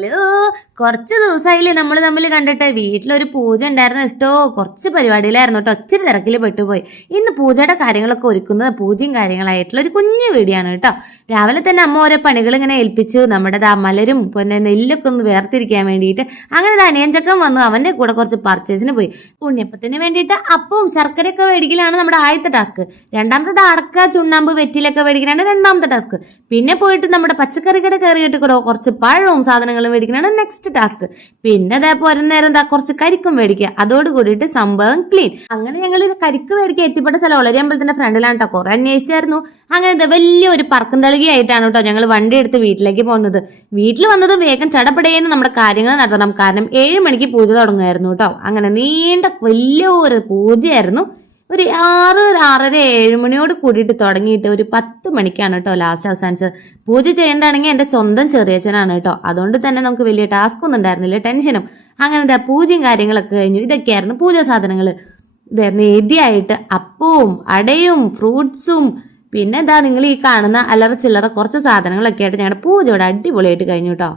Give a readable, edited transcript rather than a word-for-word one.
Hello, കുറച്ച് ദിവസമായില്ലേ നമ്മൾ തമ്മിൽ കണ്ടിട്ട്. വീട്ടിലൊരു പൂജ ഉണ്ടായിരുന്നു ഇഷ്ടോ, കുറച്ച് പരിപാടിയിലായിരുന്നു കേട്ടോ, ഒത്തിരി തിരക്കിൽ പെട്ടുപോയി. ഇന്ന് പൂജയുടെ കാര്യങ്ങളൊക്കെ ഒരുക്കുന്നത് പൂജയും കാര്യങ്ങളായിട്ടുള്ള ഒരു കുഞ്ഞു വീഡിയോ ആണ് കേട്ടോ. രാവിലെ തന്നെ അമ്മ ഓരോ പണികൾ ഇങ്ങനെ ഏൽപ്പിച്ചു. നമ്മുടെ മലരും പിന്നെ നെല്ലൊക്കെ ഒന്ന് വേർതിരിക്കാൻ വേണ്ടിയിട്ട്. അങ്ങനെ അനിയഞ്ചക്കം വന്നു, അവന്റെ കൂടെ കുറച്ച് പർച്ചേസിന് പോയി. ഉണ്ണിയപ്പത്തിന് വേണ്ടിയിട്ട് അപ്പവും ശർക്കരയൊക്കെ മേടിക്കലാണ് നമ്മുടെ ആദ്യത്തെ ടാസ്ക്. രണ്ടാമത്തെ അടക്ക, ചുണ്ണാമ്പ്, വെറ്റിലൊക്കെ മേടിക്കലാണ് രണ്ടാമത്തെ ടാസ്ക്. പിന്നെ പോയിട്ട് നമ്മുടെ പച്ചക്കറി കട കയറിയിട്ട് കൂടെ കുറച്ച് പഴവും സാധനങ്ങളും മേടിക്കണതാണ് നെക്സ്റ്റ് ടാസ്ക്. പിന്നെ അതേപോലെ നേരം കുറച്ച് കരിക്കും മേടിക്കുക. അതോട് കൂടിയിട്ട് സംഭവം ക്ലീൻ. അങ്ങനെ ഞങ്ങൾ കരിക്ക് മേടിക്കുക എത്തിപ്പെട്ട സ്ഥലം ഒളരി അമ്പലത്തിന്റെ ഫ്രണ്ടിലാണ് കേട്ടോ. കുറെ അന്വേഷിച്ചായിരുന്നു. അങ്ങനെ വലിയൊരു പറക്കും തളികയായിട്ടാണ് കേട്ടോ ഞങ്ങൾ വണ്ടി എടുത്ത് വീട്ടിലേക്ക് പോകുന്നത്. വീട്ടിൽ വന്നത് വേഗം ചടപടയെന്ന് നമ്മുടെ കാര്യങ്ങൾ നടത്തണം. കാരണം 7 മണിക്ക് പൂജ തുടങ്ങുമായിരുന്നു കേട്ടോ. അങ്ങനെ നീണ്ട വലിയൊരു പൂജയായിരുന്നു. ഒരു 6, 6:30, 7 മണിയോട് കൂടിയിട്ട് തുടങ്ങിയിട്ട് ഒരു 10 മണിക്കാണ് കേട്ടോ ലാസ്റ്റ് അവസാനിച്ചത്. പൂജ ചെയ്യേണ്ടതാണെങ്കിൽ എൻ്റെ സ്വന്തം ചെറിയച്ഛനാണ് കേട്ടോ. അതുകൊണ്ട് തന്നെ നമുക്ക് വലിയ ടാസ്ക് ഒന്നും ഉണ്ടായിരുന്നില്ല, ടെൻഷനും. അങ്ങനത്തെ പൂജയും കാര്യങ്ങളൊക്കെ കഴിഞ്ഞു. ഇതൊക്കെയായിരുന്നു പൂജാ സാധനങ്ങൾ. ഇതായിരുന്നു എതിയായിട്ട് അപ്പവും അടയും ഫ്രൂട്ട്സും പിന്നെ നിങ്ങൾ ഈ കാണുന്ന അല്ലറ ചില്ലറ കുറച്ച് സാധനങ്ങളൊക്കെ ആയിട്ട് ഞങ്ങളുടെ പൂജ ഇവിടെ അടിപൊളിയായിട്ട് കഴിഞ്ഞു കേട്ടോ.